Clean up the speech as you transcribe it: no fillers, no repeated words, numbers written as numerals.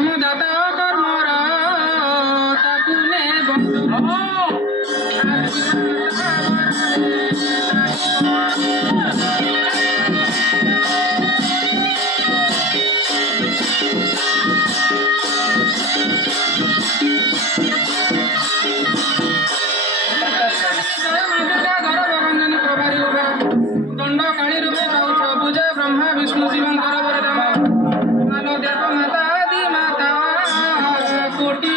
কর্মদাতা কর্মর তাকুনে বন্ধু দণ্ড কালী রূপে পাউছ পূজা ব্রহ্মা বিষ্ণু শিবঙ্কর বরদান আলো দেব মাতা আদি মাতা কোটি